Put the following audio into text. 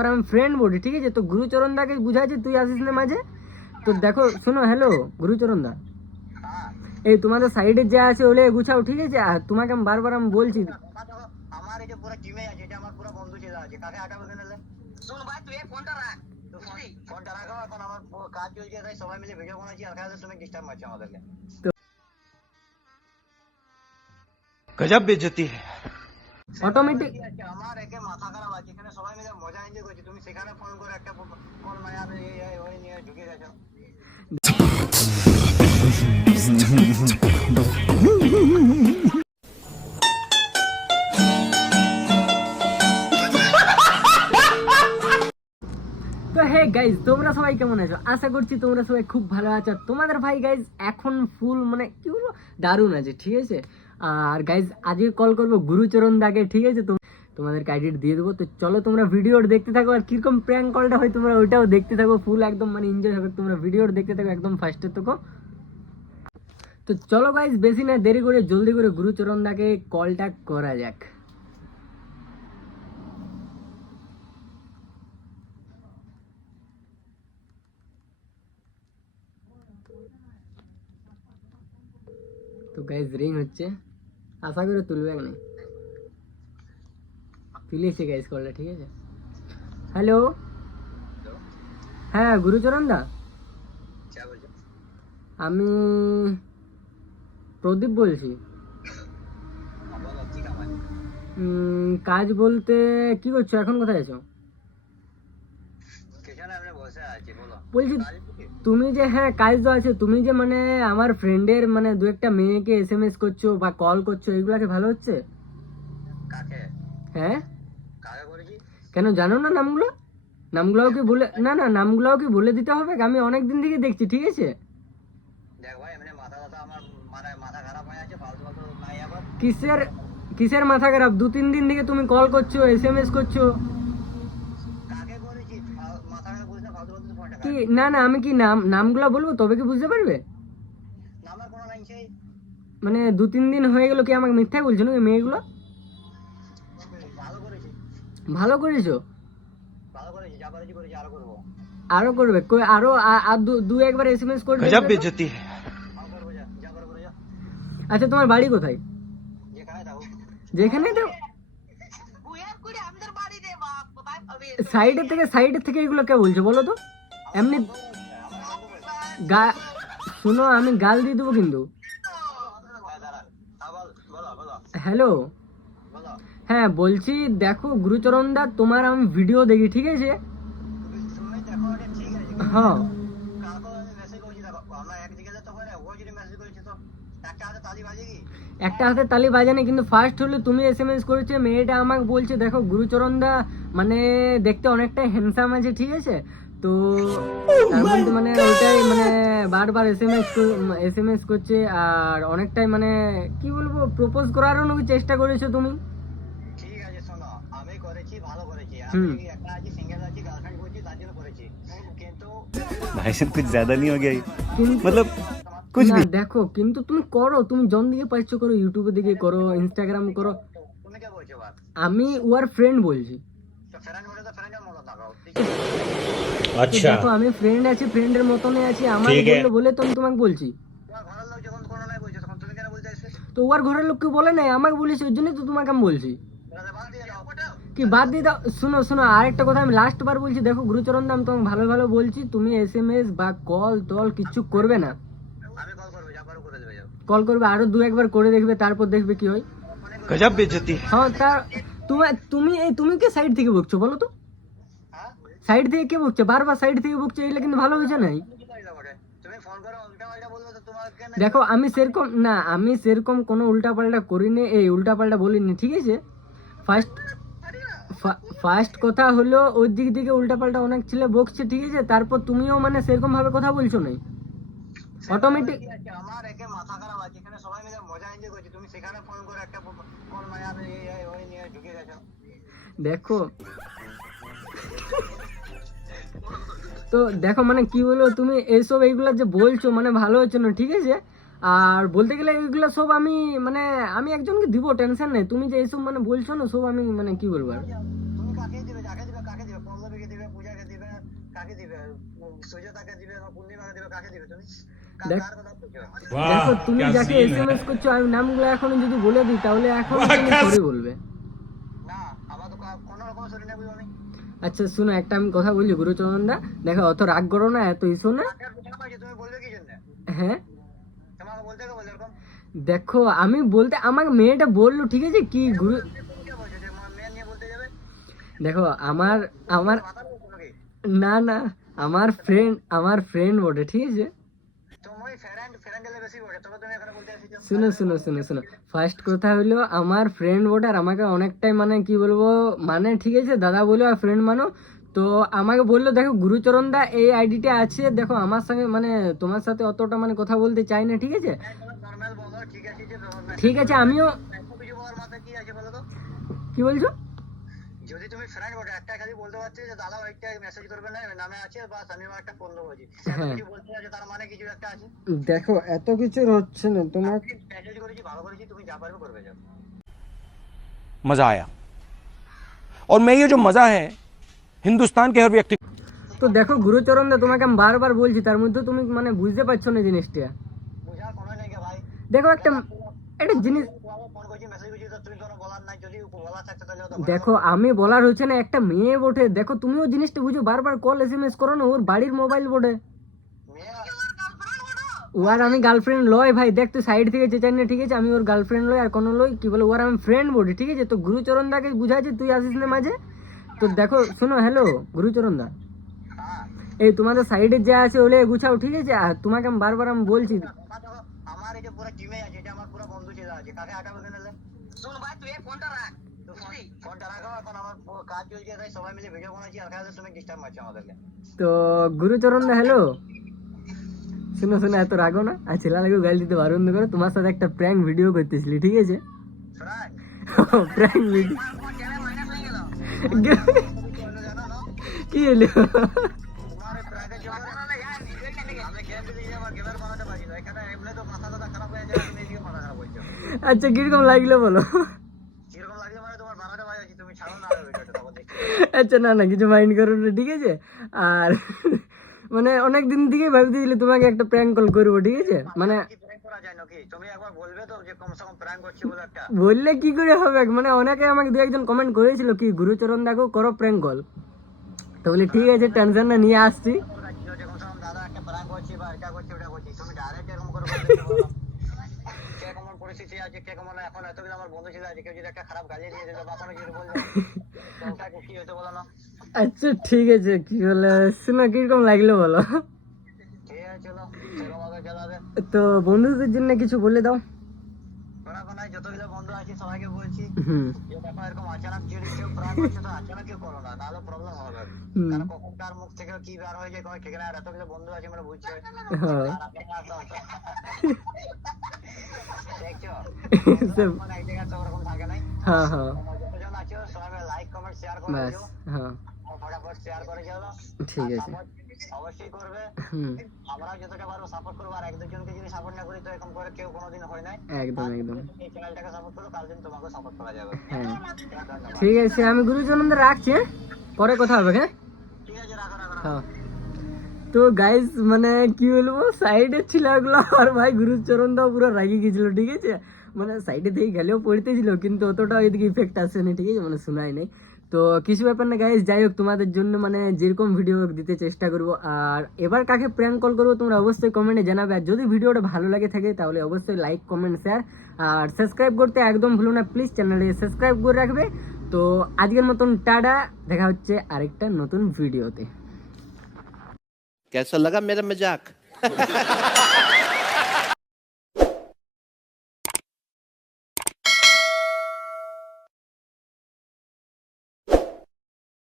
ওর আমি ফ্রেন্ড বলি, ঠিক আছে? তো গুরুচরণ দাকে বুঝাইছে তুই আসিস না মাঝে। তো দেখো শোনো, হ্যালো গুরুচরণ দা, এই তোমাদের সাইডে যা আছে ওলে গুছাও, ঠিক আছে? আর তোমাকে আমি বারবার আমি বলছি, আমার এই যে পুরো টিমে আছে, এটা আমার পুরো বন্ধু ছেলে আছে, কাকে আটাবে কেন? শুন ভাই, তুই এই ফোনটা রাখ, ফোনটা রাখো, এখন আমার কাজ চলছে, তাই সবাই মিলে ভিডিও বানাচ্ছি, আর কাজে তুমি ডিস্টার্ব মারছো আমাদেরকে। गजब बेइज्जती है। অটোমেটিক। আমার একে মাথা খারাপ আছে, এখানে সবাই মিলে মজা এনজয় করছি, তুমি সেখানে ফোন করে একটা ফোন মারা ওই নিয়ে ঢুকে গেছো। তো হে গাইজ, তোমরা সবাই কেমন আছো? আশা করছি তোমরা সবাই খুব ভালো আছো। তোমাদের ভাই গাইজ এখন ফুল মানে কি বলবো, দারুণ আছে, ঠিক আছে? আর গাইজ আজকে কল করবো গুরুচরণ দাকে, ঠিক আছে? তোমাদের ক্রেডিট দিয়ে দেবো। তো চলো তোমরা ভিডিওটা দেখতে থাকো, আর কিরকম প্র্যাঙ্ক কলটা হয় তোমরা ওইটাও দেখতে থাকো, ফুল একদম মানে এনজয় হবে। তোমরা ভিডিওটা দেখতে থাকো একদম ফার্স্টে থাকো। তো চলো গাইজ, বেশি না দেরি করে জলদি করে গুরুচরণ দাকে কলটা করা যাক। তো গাইজ রিং হচ্ছে, আশা করে তুলবে না, তুলেছে গাইজ কলটা, ঠিক আছে? হ্যালো, হ্যাঁ গুরুচরণ দা, আমি প্রদীপ বলছি। কাজ বলতে কি করছো এখন, কোথায় আছো? বলছি তুমি যে, হ্যাঁ কাজ তো আছে, তুমি যে মানে আমার ফ্রেন্ডের মানে দু একটা মেয়েকে SMS করছো বা কল করছো, এগুলাকে ভালো হচ্ছে? হ্যাঁ, কেন জানো না নামগুলো? নামগুলোও কি বলে, না না নামগুলোও কি বলে দিতে হবে? আমি অনেক দিন থেকে দেখছি, ঠিক আছে? কিসের কিসের মাথা খারাপ? 2-3 দিন থেকে তুমি কল করছো, SMS করছো। কি না না, আমি কি নামগুলো বলবো তবে কি বুঝতে পারবে? মানে 2-3 দিন হয়ে গেল, কি আমাকে মিথ্যা বলছো নাকি মেয়েগুলো? ভালো করেছো, আরো করবে, আরো দু একবার SMS করে गजब बेइज्जती है। আচ্ছা তোমার বাড়ি কোথায়? যেখানে তো সাইডের থেকে এগুলো কে বলছো বলো তো? এমনি শুনো, আমি গাল দিয়ে দেবো কিন্তু। হ্যালো, হ্যাঁ বলছি দেখো গুরুচরণ দা, তোমার আমি ভিডিও দেখি, ঠিক আছে? হ্যাঁ, একটা হাতে তালি বাজানে, কিন্তু ফার্স্ট হলো তুমি SMS করেছে, মেয়েটা আমাকে বলছে দেখো গুরুচরণ দা মানে দেখতে অনেকটাই হ্যান্ডসাম আছে, ঠিক আছে? তো তার মধ্যে মানে ওইটাই মানে বারবার SMS করছে, আর অনেকটাই মানে কি বলবো, প্রপোজ করারও নাকি চেষ্টা করেছো তুমি। ঠিক আছে শোনো, আমি করেছি, ভালো করেছি, আমি একা আছি, সিঙ্গেল আছি, গার্লফ্রেন্ড করছি, তার জন্য করেছি, কিন্তু भाई साहब कुछ ज्यादा नहीं हो गया ये? मतलब कुछ না भी। দেখো, কিন্তু তুমি করো, তুমি জন দিকে পাচ্ছ করো, ইউটিউবে দিকে করো, ইনস্টাগ্রাম করো। তুমি কে বলছো? আমি ওর ফ্রেন্ড বলছি। তো ফ্রেন্ড বলে তো ফ্রেন্ডের মতো থাকাও। আচ্ছা দেখো, আমি ফ্রেন্ড আছি, ফ্রেন্ডের মতনই আছি, আমাকে বললো বলে তো আমি তোমাকে বলছি। তোমার ঘরের লোক যখন কোনো নাই বলছো, তখন তুমি কেন বলতে আসবে? তো ওর ঘরের লোককে বলে নাই, আমাকে বলেছে, ওই জন্যই তো তোমাকে আমি বলছি। বাদ দিয়ে দাও। কি বাদ দিয়ে দাও? শুনো শোনো, আরেকটা কথা আমি লাস্ট বার বলছি, দেখো গুরুচরণ দা, আমি তোমাকে ভালো ভালো বলছি, তুমি SMS বা কল টল কিচ্ছু করবে না। আমি কল করবো, যা পারো করে দেবে, যাও কল করবে, আরো 2-1 বার করে দেখবে, তারপর দেখবে কি হয়। गजब बेइज्जती है। হ্যাঁ, তুমি কে সাইড থেকে বকছো বলো তো? সাইড থেকে কে বকছে? বারবার সাইড থেকে বকছে, এগুলো কিন্তু ভালো হয়েছে নাই। তুমি ফোন করো, উল্টা পাল্টা বলবো তো তোমাকে। দেখো আমি সেরকম কোনো উল্টা পাল্টা করিনি, এই উল্টা পাল্টা বলিনি, ঠিক আছে? ফার্স্ট কথা হলো ওই দিক থেকে উল্টা পাল্টা অনেক ছেলে বকছে, ঠিক আছে? তারপর তুমিও মানে সেরকম ভাবে কথা বলছো না, অটোমেটিক। আমার একে মাথা খারাপ আছে, এখানে সবাই মিলে মজা এনজয় করছি, তুমি সেখানে ফোন করে একটা ফোন মারা ওই নিয়ে ঢুকে গেছো। দেখো তো দেখো মানে কি বলবো, তুমি এইগুলা যে বলছো মানে ভালো হচ্ছে না, ঠিক আছে? আর বলতে গেলে এইগুলো সব আমি মানে আমি একজনকে দিব, টেনশন নেই। তুমি যে এইসব মানে বলছো না, সব আমি মানে কি বলবো আর। তুমি কাকে দিবে, যাকে দিবে কাকে দিবে, ফোন পল্লবীকে দিবে, পূজাকে দিবে, কাকে দিবে, সুজাতাকে দিবে না পূর্ণিমাকে দিবে, কাকে দিবে তুমি? দেখ- কার কথা বলছো? দেখো তুমি যাকে এসএমএস করছো আমি নামগুলো এখনো যদি বলে দিই তাহলে এখন তুমি সরি বলবে। না আমার তো কোনো রকম শরীর নেই বুঝো আমি। আচ্ছা শুনো একটা আমি কথা বলি গুরুচরণ দা, দেখো অত রাগ করো না, এত ইস্যু না। কাকে বুঝানো পাইছো, তুমি বলবে কি জন্য? হ্যাঁ তোমাকে বলতে কে বলছে এরকম? দেখো আমি বলতে আমাকে মেয়েটা বললো ঠিক আছে কি গুরু, তুমি কে বলছো যে মেয়ে নিয়ে বলতে যাবে? দেখো আমার আমার মাথা বলছো নাকি? না না আমার ফ্রেন্ড বটে ঠিক আছে। তুমি ফ্রেন্ডেলে বেশি বলে তবে তুমি এখানে বলতে এসেছো। শুনো ফার্স্ট কথা হলো আমার ফ্রেন্ড বটে আর আমাকে অনেকটাই মানে কি বলবো মানে ঠিক আছে দাদা বলো আর ফ্রেন্ড মানো। তো আমাকে বললো দেখো গুরুচরণ দা এই আইডিটা আছে, দেখো আমার সঙ্গে মানে তোমার সাথে অতটা মানে কথা বলতে চাই না ঠিক আছে। নরমাল বলো ঠিক আছে যে ঠিক আছে আমিও এত কিছু বলার মাথায় কি আছে বলো তো? কি বলছো, যদি তুমি ফ্রেন্ড বটে একটা খালি বলতে পারছি যে দাদা একটা মেসেজ করবে না নামে আছে বাস আমি আমার একটা ফোন দেবো হ্যাঁ। কিছু বলতে আছে তার মানে কিছু একটা আছে। দেখো এত কিছুর হচ্ছে না তোমার। মেসেজ করেছি ভালো করেছি তুমি যা পারবে করবে যাও। मजा आया और मैं ये जो मजा है हिंदुस्तान के हर व्यक्ति তো দেখো গুরুচরণ দা তোমাকে আমি বারবার বলছি তার মধ্যে তুমি মানে বুঝতে পারছো না জিনিসটা। বুঝার কোনো নেই গে ভাই। দেখো একটা জিনিস ফোন করছি মেসেজ করছি তো তুমি কোনো বলার নাই, যদি বলার থাকতে তাহলে তো দেখো আমি বলার হচ্ছে না একটা মেয়ে বটে, দেখো তুমিও জিনিসটা বুঝো, বারবার কল এসএমএস করো না, ওর বাড়ির মোবাইল বটে মেয়ে ও আর আমি গার্লফ্রেন্ড লয় ভাই, দেখ তুই সাইড থেকে চেঁচাই না ঠিক আছে, আমি ওর গার্লফ্রেন্ড লয় আর কোনো লয় কি বলে ওর আমি ফ্রেন্ড বলি ঠিক আছে। তো গুরুচরণ দাকে বুঝাইছে তুই আসিস না মাঝে। তো দেখো শোনো হ্যালো গুরুচরণ দা, হ্যাঁ এই তোমাদের সাইডে যা আছে ওলে গুছাও ঠিক আছে। আর তোমাকে আমি বারবার আমি বলছি আমার এই যে পুরো টিমে আছে এটা আমার পুরো বন্ধু ছিল আছে কাকে আটা বলতে নিলে শুন ভাই তুই এই ফোনটা রাখ, ফোনটা রাখো এখন আমার পুরো কাজ চলছে তাই সবাই মিলে ভিডিও বানাচ্ছি আর কাজে তুমি ডিস্টার্ব মারছো আমাদেরকে। তো গুরুচরণ দা হ্যালো শোনো এত রাগো না আর ছেলে লাগে গাল দিতে বারণ করো, তোমার সাথে একটা প্র্যাঙ্ক ভিডিও করতেছিলি ঠিক আছে। শোনাই প্র্যাঙ্ক ভিডিও তোমার চ্যানেল মাইনাস হয়ে গেল জানো না কি হলো তোমার এই প্রাইভেট জব আমি গেম দিলে যে আমার গেমের বানাতে পারি না এখানে এমনি তো মাথা দাদা খারাপ হয়ে যায় তুমি এদিকে মাথা খারাপ হচ্ছে। আচ্ছা কিরকম লাগলো বলো। কিরকম লাগছে মানে তোমার বানাতে পারি তুমি ছাড়ো না আর ভিডিওটা তখন দেখছি। আচ্ছা না না কিছু মাইন্ড করো না ঠিক আছে। আর মানে অনেক দিন থেকেই ভাবতেছিলি তোমাকে একটা প্র্যাঙ্ক কল করবো ঠিক আছে, মানে কি প্র্যাঙ্ক করা যায় নাকি তুমি একবার বলবে তো যে কমসে কম প্র্যাঙ্ক করছি বলে একটা। বললে কি করে হবে, মানে অনেকে আমাকে দু একজন কমেন্ট করেছিল কি গুরুচরণ দেখো করো প্র্যাঙ্ক কল, তো বলি ঠিক আছে টেনশন না নিয়ে আসছি। যে কমসে কম দাদা একটা প্র্যাঙ্ক করছি বা এটা করছি ওটা করছি তুমি ডাইরেক্ট এরকম করে বলতে পারো না। কে কেমন পরিস্থিতি আছে কে কেমন এখন এতগুলো আমার বন্ধু ছিল আছে কেউ যদি একটা খারাপ গালি দিয়ে দিল বা কোনো কিছু বললো তো ওটা কি হতে বলো না। আচ্ছা ঠিক আছে কি বলে শোনো কিরকম লাগলো বলো। ঠিক আছে চলো সেরকম ভাবে চালাবে। তো বন্ধুদের জন্য কিছু বলে দাও। ওরা কোনো যতগুলো বন্ধু আছে সবাইকে বলছি হুম যে দেখো এরকম আচানক যদি কেউ প্র্যাঙ্ক করছে তো আচানক কেউ করো না নাহলে প্রবলেম হবে। হুম। কারণ কখন কার মুখ থেকে কি বার হয়ে যায় কোনো ঠিক না আর এতগুলো বন্ধু আছে মানে বুঝছে। হ্যাঁ আর আপনি আসো দেখছো সব- মানে এক জায়গায় তো ওরকম থাকে নাই। হ্যাঁ হ্যাঁ যতজন আছো সবাই লাইক কমেন্ট শেয়ার করে ব্যাস দিও হ্যাঁ আর ফটাফট শেয়ার করে যাও। ঠিক আর আছে। support অবশ্যই করবে। হুম আমরাও যতটা পারবো সাপোর্ট করবো আর এক দুজনকে যদি সাপোর্ট না করি তো এরকম করে কেউ কোনোদিন হয় নাই। একদম একদম এই চ্যানেলটাকে সাপোর্ট করো কাল দিন তোমাকে সাপোর্ট করা যাবে। হ্যাঁ ধন্যবাদ। ঠিক আছে আমি গুরুচরণ দা রাখছি হ্যাঁ? পরে কথা হবে হ্যাঁ। ঠিক আছে রাখো রাখো রাখো। হ্যাঁ তো গাইজ মানে কি বলবো সাইডের ছেলেগুলো আর ভাই গুরুচরণ দাও পুরো রাগি গেছিল ঠিক আছে, মানে সাইডে থেকে গেলেও পড়তেছিল কিন্তু অতটা এদিকে ইফেক্ট আসেনি ঠিক আছে, মানে শোনাই নাই। তো কিছু ব্যাপার না গাইজ, যাই হোক তোমাদের জন্য মানে যেরকম ভিডিও দিতে চেষ্টা করবো। আর এবার কাকে প্র্যাঙ্ক কল করবো তোমরা অবশ্যই কমেন্টে জানাবে, আর যদি ভিডিওটা ভালো লাগে থাকে তাহলে অবশ্যই লাইক কমেন্ট শেয়ার আর সাবস্ক্রাইব করতে একদম ভুলো না প্লিজ, চ্যানেলটাকে সাবস্ক্রাইব করে রাখবে। তো আজকের মতন টাটা, দেখা হচ্ছে আরেকটা নতুন ভিডিওতে। कैसा लगा मेरा मजाक